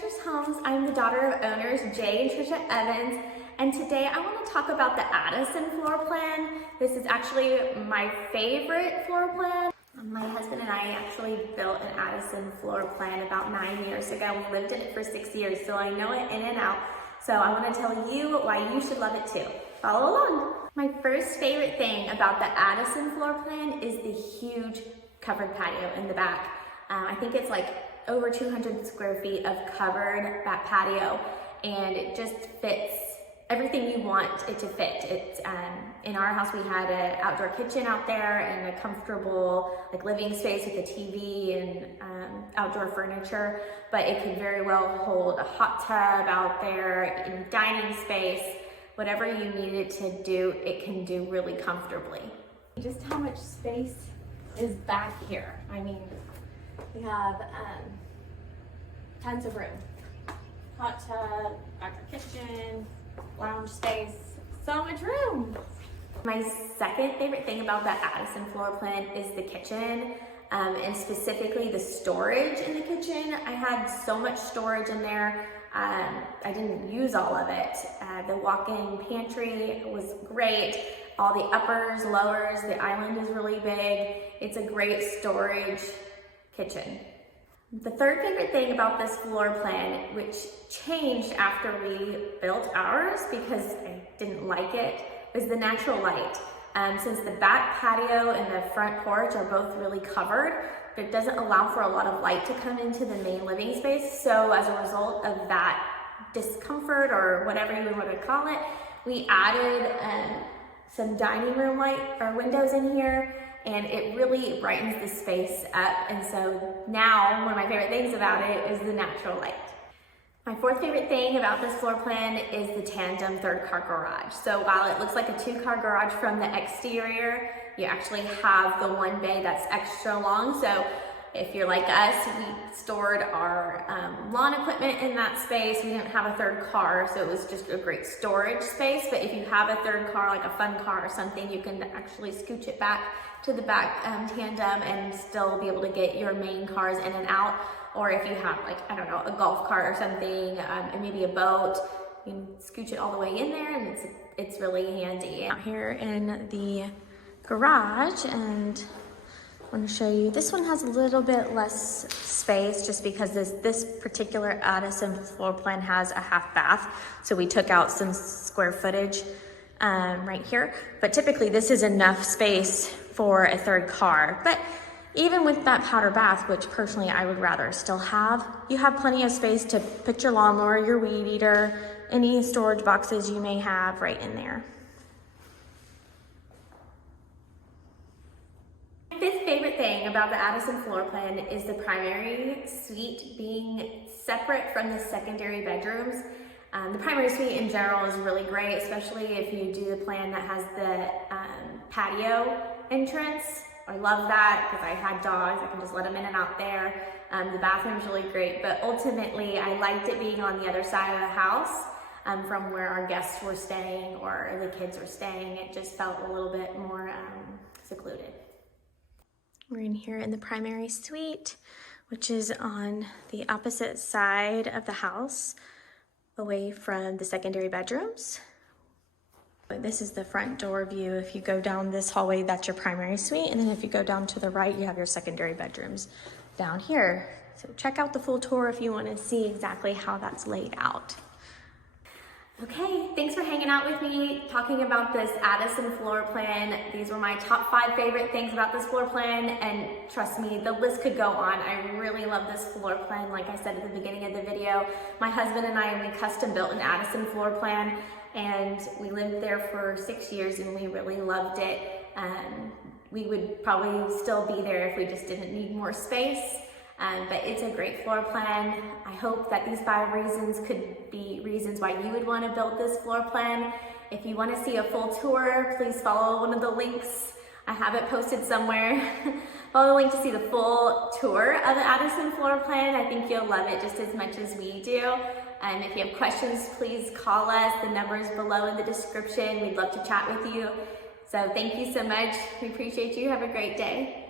Effortless Homes. I'm the daughter of owners Jay and Trisha Evans, and today I want to talk about the Addison floor plan. This is actually my favorite floor plan. My husband and I actually built an Addison floor plan about 9 years ago. We lived in it for 6 years, so I know it in and out. So I want to tell you why you should love it too. Follow along. My first favorite thing about the Addison floor plan is the huge covered patio in the back. I think it's like over 200 square feet of covered back patio, and it just fits everything you want it to fit. It's in our house we had an outdoor kitchen out there and a comfortable like living space with a TV and outdoor furniture, but it could very well hold a hot tub out there in dining space. Whatever you need it to do, it can do really comfortably. Just how much space is back here. I mean, we have tons of room. Hot tub, outdoor kitchen, lounge space, so much room. My second favorite thing about the Addison floor plan is the kitchen, and specifically the storage in the kitchen. I had so much storage in there. I didn't use all of it. The walk-in pantry was great. All the uppers, lowers, the island is really big. It's a great storage kitchen. The third favorite thing about this floor plan, which changed after we built ours because I didn't like it, was the natural light. Since the back patio and the front porch are both really covered, it doesn't allow for a lot of light to come into the main living space. So as a result of that discomfort, or whatever you want to call it, we added some dining room light or windows in here, and it really brightens the space up. And so now one of my favorite things about it is the natural light. My fourth favorite thing about this floor plan is the tandem third car garage. So while it looks like a 2-car garage from the exterior, you actually have the one bay that's extra long. So if you're like us, we stored our lawn equipment in that space. We didn't have a third car, so it was just a great storage space. But if you have a third car, like a fun car or something, you can actually scooch it back to the back tandem and still be able to get your main cars in and out. Or if you have, like, I don't know, a golf cart or something, and maybe a boat, you can scooch it all the way in there, and it's really handy. Out here in the garage, and I want to show you, this one has a little bit less space just because this particular Addison floor plan has a half bath. So we took out some square footage right here, but typically this is enough space for a third car. But even with that powder bath, which personally I would rather still have, you have plenty of space to put your lawnmower, your weed eater, any storage boxes you may have right in there. My fifth favorite thing about the Addison floor plan is the primary suite being separate from the secondary bedrooms. The primary suite in general is really great, especially if you do the plan that has the patio entrance. I love that because I had dogs. I can just let them in and out there. The bathroom's really great, but ultimately I liked it being on the other side of the house from where our guests were staying or the kids were staying. It just felt a little bit more secluded. We're in here in the primary suite, which is on the opposite side of the house, away from the secondary bedrooms. This is the front door view. If you go down this hallway, that's your primary suite. And then if you go down to the right, you have your secondary bedrooms down here. So check out the full tour if you want to see exactly how that's laid out. Okay, thanks for hanging out with me, talking about this Addison floor plan. These were my top 5 favorite things about this floor plan, and trust me, the list could go on. I really love this floor plan. Like I said at the beginning of the video, my husband and I, we custom built an Addison floor plan, and we lived there for 6 years and we really loved it. We would probably still be there if we just didn't need more space. But it's a great floor plan. I hope that these 5 reasons could be reasons why you would want to build this floor plan. If you want to see a full tour, please follow one of the links. I have it posted somewhere. Follow the link to see the full tour of the Addison floor plan. I think you'll love it just as much as we do. And if you have questions, please call us. The number is below in the description. We'd love to chat with you. So thank you so much. We appreciate you. Have a great day.